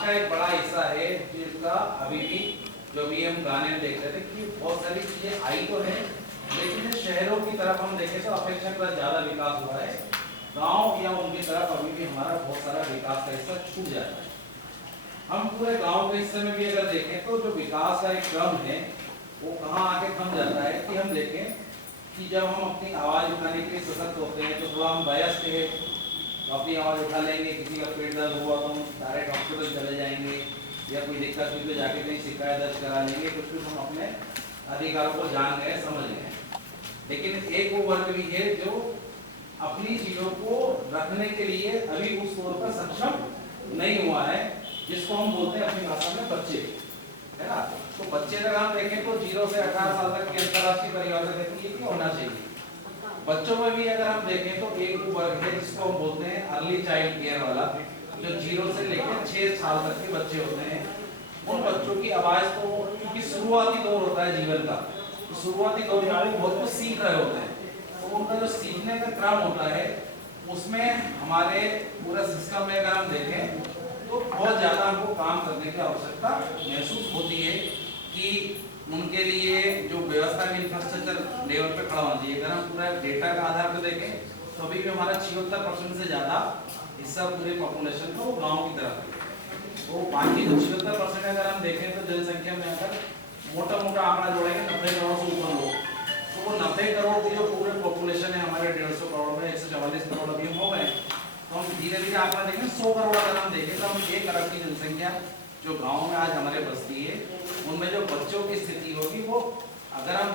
समाज का एक बड़ा हिस्सा है जिसका अभी भी, जो भी हम गाने में देख रहे थे कि बहुत सारी चीजें आई तो है, लेकिन शहरों की तरफ हम देखें तो अपेक्षाकृत ज्यादा विकास हुआ है। गांव या उनकी तरफ अभी भी हमारा बहुत सारा विकास का हिस्सा छूट जाता है। हम पूरे गांव के हिस्से में भी अगर देखें तो जो विकास का एक क्रम है वो कहाँ आके थम जाता है कि हम देखें कि जब हम अपनी आवाज उठाने के लिए सशक्त होते हैं तो थोड़ा हम वयस्क है तो अपनी आवाज उठा लेंगे, किसी का पेट दर्द हुआ तो हम डायरेक्ट हॉस्पिटल चले जाएंगे, या कोई दिक्कत हुई तो जाके कहीं शिकायत दर्ज करा लेंगे, कुछ हम अपने अधिकारों को जान गए, समझ गए। लेकिन एक वो वर्ग भी है जो अपनी चीजों को रखने के लिए अभी उस तौर पर सक्षम नहीं हुआ है, जिसको हम बोलते हैं अपनी भाषा में बच्चे, है ना। तो बच्चे अगर हम देखें तो 0 से 18 साल तक की अंतरराष्ट्रीय परिभाषा कहती है कि होना चाहिए। बच्चों में भी अगर हम देखें तो एक वर्ग है जिसको हम बोलते हैं अर्ली चाइल्ड केयर वाला, जो 0 से लेकर 6 साल तक के बच्चे होते हैं। उन बच्चों की आवाज तो, क्योंकि शुरुआती दौर होता है जीवन का, तो शुरुआती दौर में बहुत कुछ सीख रहे होते हैं, तो उनका जो सीखने का क्रम होता है उसमें हमारे पूरा सिस्टम में अगर हम देखें तो बहुत ज़्यादा हमको काम करने की आवश्यकता महसूस होती है कि उनके लिए जो व्यवस्था के इंफ्रास्ट्रक्चर लेवल पे खड़ा होना चाहिए। अगर हम पूरा डेटा का आधार पर देखें तो अभी भी हमारा 76% से ज़्यादा हिस्सा पूरे पॉपुलेशन को गाँव की तरफ है। तो बाकी जो 76% अगर हम देखें तो जनसंख्या में अगर मोटा मोटा आंकड़ा जोड़ेंगे 90 करोड़ से ऊपर लोग, तो वो 90 करोड़ की जो पूरे पॉपुलेशन है हमारे 150 करोड़ में 144 करोड़ अभी हो गए, तो हम धीरे धीरे आंकड़ा देखें 100 करोड़ अगर हम देखें तो हम 1 अरब की जनसंख्या जो गांव में आज हमारे बसती है, उनमें जो बच्चों की स्थिति होगी वो, अगर हम